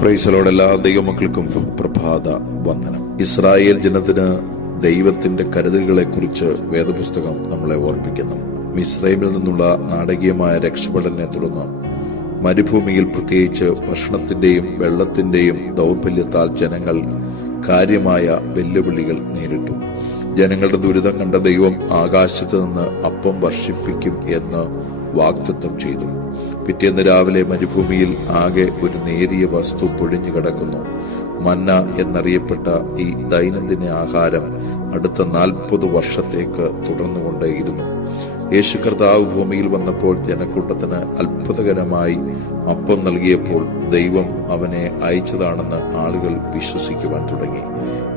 Praise Lord. എല്ലാ ദൈവമക്കൾക്കും പ്രഭാത വന്ദനം. ഇസ്രായേൽ ജനത്തിന് ദൈവത്തിന്റെ കരുതലുകളെ കുറിച്ച് വേദപുസ്തകം നമ്മളെ ഓർപ്പിക്കുന്നു. മിസ്രൈമിൽ നിന്നുള്ള നാടകീയമായ രക്ഷപ്പെടലിനെ തുടർന്ന് മരുഭൂമിയിൽ പ്രത്യേകിച്ച് ഭക്ഷണത്തിന്റെയും വെള്ളത്തിന്റെയും ദൗർബല്യത്താൽ ജനങ്ങൾ കാര്യമായ വെല്ലുവിളികൾ നേരിട്ടു. ജനങ്ങളുടെ ദുരിതം കണ്ട ദൈവം ആകാശത്ത് നിന്ന് അപ്പം വർഷിപ്പിക്കും എന്ന് വാഗ്ദത്തം ചെയ്തു. പിറ്റേന്ന് രാവിലെ മരുഭൂമിയിൽ ആകെ ഒരു നേരിയ വസ്തു പൊഴിഞ്ഞു കിടക്കുന്നു. മന്ന എന്നറിയപ്പെട്ട ഈ ദൈനംദിന ആഹാരം അടുത്ത 40 വർഷത്തേക്ക് തുടർന്നുകൊണ്ടേയിരുന്നു. യേശു കർത്താവ് ഭൂമിയിൽ വന്നപ്പോൾ ജനക്കൂട്ടത്തിന് അത്ഭുതകരമായി അപ്പം നൽകിയപ്പോൾ ദൈവം അവനെ അയച്ചതാണെന്ന് ആളുകൾ വിശ്വസിക്കുവാൻ തുടങ്ങി.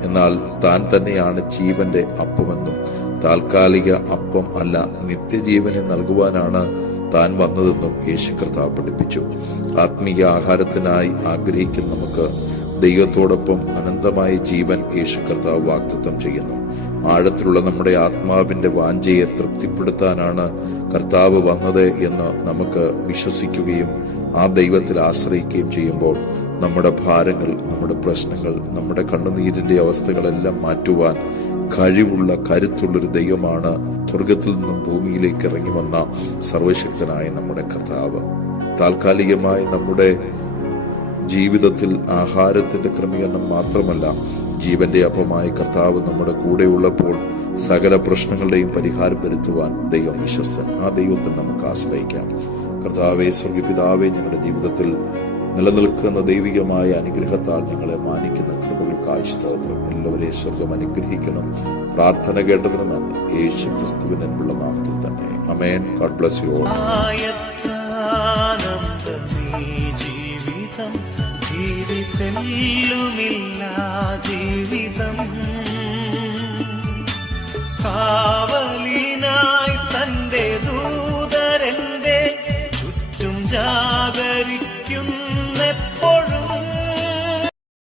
എന്നാൽ താൻ തന്നെയാണ് ജീവന്റെ അപ്പമെന്നും താൽക്കാലിക അപ്പം അല്ല, നിത്യജീവനെ നൽകുവാനാണ് താൻ വന്നതെന്നും യേശു കർത്താവ് പഠിപ്പിച്ചു. ആത്മീയ ആഹാരത്തിനായി ആഗ്രഹിക്കുന്ന നമുക്ക് ദൈവത്തോടൊപ്പം അനന്തമായ ജീവൻ യേശു കർത്താവ് വാഗ്ദത്തം ചെയ്യുന്നു. ആഴത്തിലുള്ള നമ്മുടെ ആത്മാവിന്റെ വാഞ്ചയെ തൃപ്തിപ്പെടുത്താനാണ് കർത്താവ് വന്നത് എന്ന് നമുക്ക് വിശ്വസിക്കുകയും ആ ദൈവത്തിൽ ആശ്രയിക്കുകയും ചെയ്യുമ്പോൾ നമ്മുടെ ഭാരങ്ങൾ, നമ്മുടെ പ്രശ്നങ്ങൾ, നമ്മുടെ കണ്ണുനീരിന്റെ അവസ്ഥകളെല്ലാം മാറ്റുവാൻ കഴിവുള്ള കരുത്തുള്ളൊരു ദൈവമാണ് സ്വർഗത്തിൽ നിന്നും ഭൂമിയിലേക്ക് ഇറങ്ങി വന്ന സർവശക്തനായ നമ്മുടെ കർത്താവ്. താൽക്കാലികമായി നമ്മുടെ ജീവിതത്തിൽ ആഹാരത്തിന്റെ ക്രമീകരണം മാത്രമല്ല, ജീവന്റെ അപ്പമായ കർത്താവ് നമ്മുടെ കൂടെ ഉള്ളപ്പോൾ സകല പ്രശ്നങ്ങളുടെയും പരിഹാരം വരുത്തുവാൻ ദൈവം വിശ്വസ്തൻ. ആ ദൈവത്തിൽ നമുക്ക് ആശ്രയിക്കാം. കർത്താവേ, സ്വർഗപിതാവേ, ഞങ്ങളുടെ ജീവിതത്തിൽ നിലനിൽക്കുന്ന ദൈവികമായ അനുഗ്രഹത്താൽ ഞങ്ങളെ മാനിക്കുന്ന കൃപകൾക്കായി സ്തോത്രം. എല്ലാവരെയും സ്വർഗം അനുഗ്രഹിക്കണം. പ്രാർത്ഥന കേട്ടതിന് നന്ദി. യേശു ക്രിസ്തുവിൻ അൻപുള്ള നാമത്തിൽ തന്നെ. ആമേൻ. God bless you all. കാവലിനായി തന്റെ ദൂതരന്റെ ചുറ്റും ജാഗരിക്കുന്നെപ്പോൾ